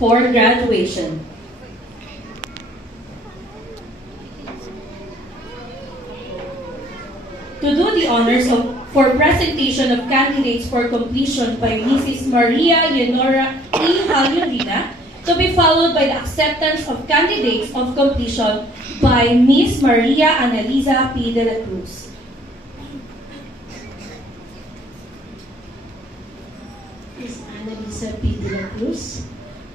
for graduation. To do the honors for presentation of candidates for completion by Mrs. Maria Leonora E. Halurina, to be followed by the acceptance of candidates of completion by Miss Maria Annalisa P. de la Cruz. Miss Annalisa P. de la Cruz,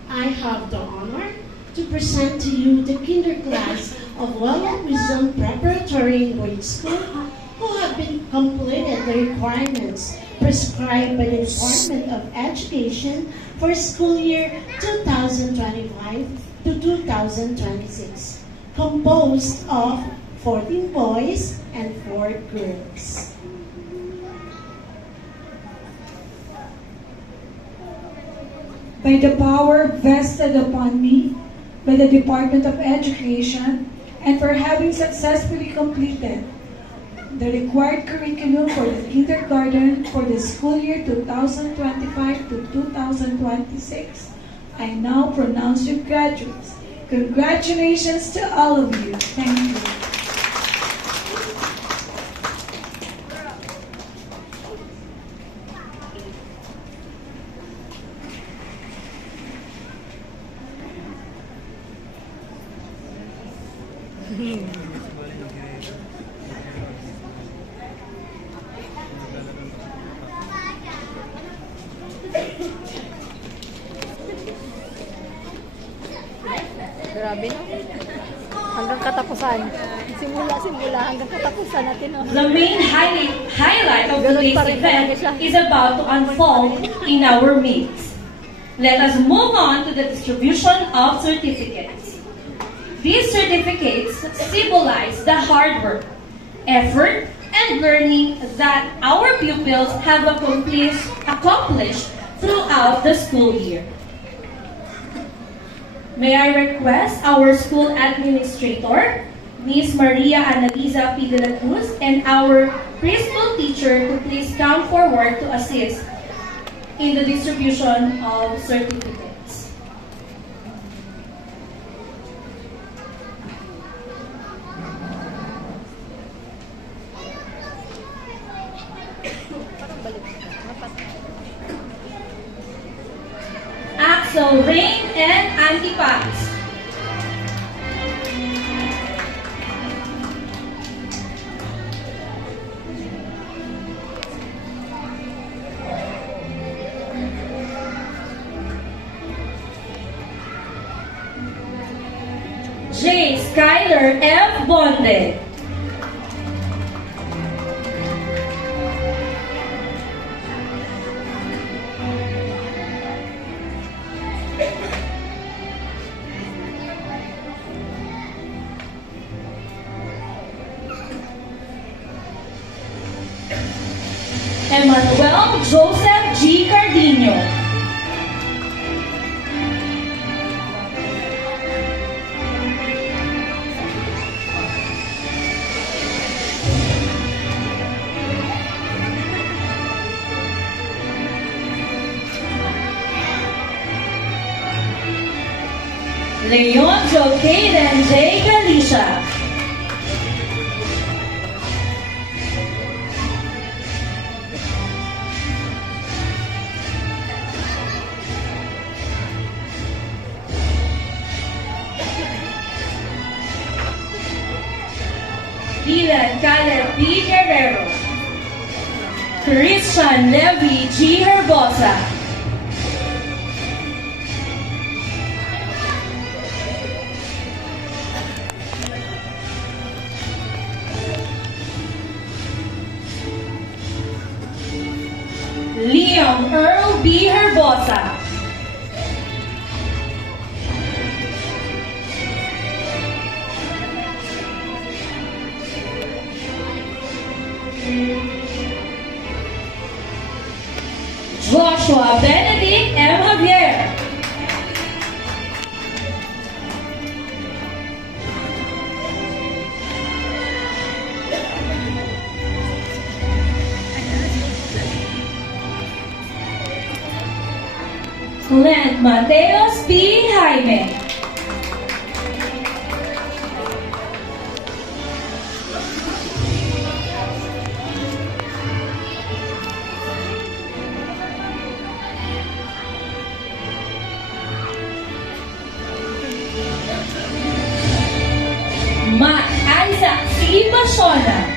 I have the honor to present to you the kinder class of Wellland Wisdom Preparatory Grade School who have been completed the requirements prescribed by the Department of Education for school year 2025 to 2026, composed of 14 boys and 4 girls. By the power vested upon me by the Department of Education and for having successfully completed the required curriculum for the kindergarten for the school year 2025 to 2026, I now pronounce you graduates. Congratulations to all of you. Thank you. Grabe no? Hanggang katapusan. Simula hanggang katapusan natin. No? The main highlight of Ganun today's pa rin event talaga siya. is about to unfold in our midst. Let us move on to the distribution of certificates. These certificates symbolize the hard work, effort, and learning that our pupils have accomplished throughout the school year. May I request our school administrator, Miss Maria Annalisa P. de la Cruz, and our preschool teacher to please come forward to assist in the distribution of certificates. Axel, Rain, and Antipas. J. Skyler F. Bonde. Emmanuel Joseph G. Cardino. Leon Jokaden J. Galicia. Dylan Caleb B. Guerrero. Christian Levy G. Herbosa. Liam Earl B. Herbosa. Joshua Benedict M. Javier. Glenn Mateos P. Jaime. Isaac C. Bashona.